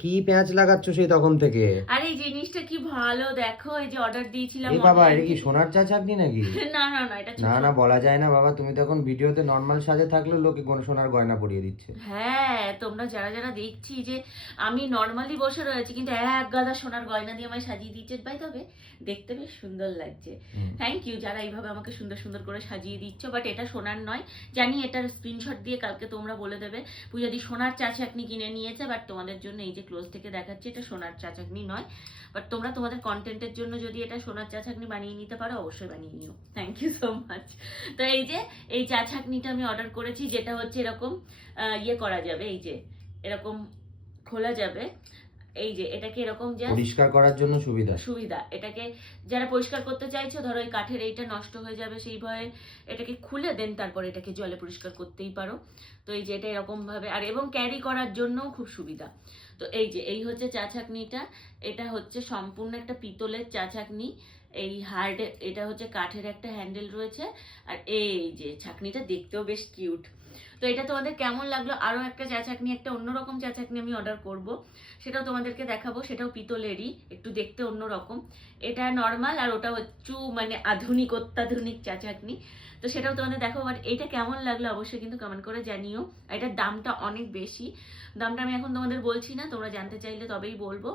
কি পেঁয়াজ লাগাচ্ছ সেই তখন থেকে? আরে এই জিনিসটা কি ভালো, দেখো এই যে অর্ডার দিয়েছিলাম এ বাবা, online এটা কি থেকে। সোনার চা চাকনি নাকি? না না না, এটা না ছোট। না, বলা যায় না বাবা, তুমি তখন ভিডিওতে নর্মাল সাজে থাকলেও লোকে কোনো সোনার গয়না পরিয়ে দিচ্ছে। হ্যাঁ, তোমরা যারা যারা দেখছি যে আমি নর্মালি বসে রয়েছি, কিন্তু এক গাদা সোনার গয়না দিয়ে আমায় সাজিয়ে দিচ্ছে, বাই তবে দেখতে বেশ সুন্দর লাগছে। থ্যাংক ইউ যারা এইভাবে আমাকে সুন্দর সুন্দর করে সাজিয়ে দিচ্ছ। বাট এটা সোনার নয়, জানি এটার স্ক্রিনশট দিয়ে কালকে তোমরা বলে দেবে পূজাদি সোনার চা চাকনি কিনে নিয়েছে। বাট তোমাদের জন্য এই যে ক্লোজ থেকে দেখাচ্ছি, এটা সোনার চা চাকনি নয়। বাট তোমরা তোমাদের কন্টেন্টের জন্য যদি এটা সোনার চা চাকনি বানিয়ে নিতে পারো, অবশ্যই বানিয়ে নিও। Thank you so much. তো এই যে এই চা ছাকনিটা আমি অর্ডার করেছি, যেটা হচ্ছে এরকম ইয়ে করা যাবে, এই যে এরকম খোলা যাবে। এই যে এটাকে এরকম জাস্ট পরিষ্কার করার জন্য সুবিধা। সুবিধা, এটাকে যারা পরিষ্কার করতে চাইছো, ধরো এই কাঠের এইটা নষ্ট হয়ে যাবে সেই ভয়ে এটাকে খুলে দেন, তারপর এটাকে জলে পরিষ্কার করতেই পারো। তো এই যে এটা এরকম ভাবে, আর এবং ক্যারি করার জন্যও খুব সুবিধা। তো এই যে এই হচ্ছে চা ছাকনিটা। এটা হচ্ছে সম্পূর্ণ একটা পিতলের চা ছাকনি। এই হার্ড, এটা হচ্ছে কাঠের একটা হ্যান্ডেল রয়েছে। আর এই যে ছাকনিটা দেখতেও বেশ কিউট। তো এটা তোমাদের কেমন লাগলো? আরো একটা চা ছাকনি, একটা অন্যরকম চা ছাকনি আমি অর্ডার করব, সেটাও তোমাদেরকে দেখাবো। সেটাও পিতলেরই, একটু দেখতে অন্যরকম। এটা নর্মাল, আর ওটা হচ্ছে মানে আধুনিক, অত্যাধুনিক চা ছাকনি। তো সেটাও তোমাদের দেখাবো। বাট এটা কেমন লাগলো অবশ্যই কিন্তু কমেন্ট করে জানিও। আর এটার দামটা অনেক বেশি, দামটা আমি এখন তোমাদের বলছি না, তোমরা জানতে চাইলে তবেই বলবো।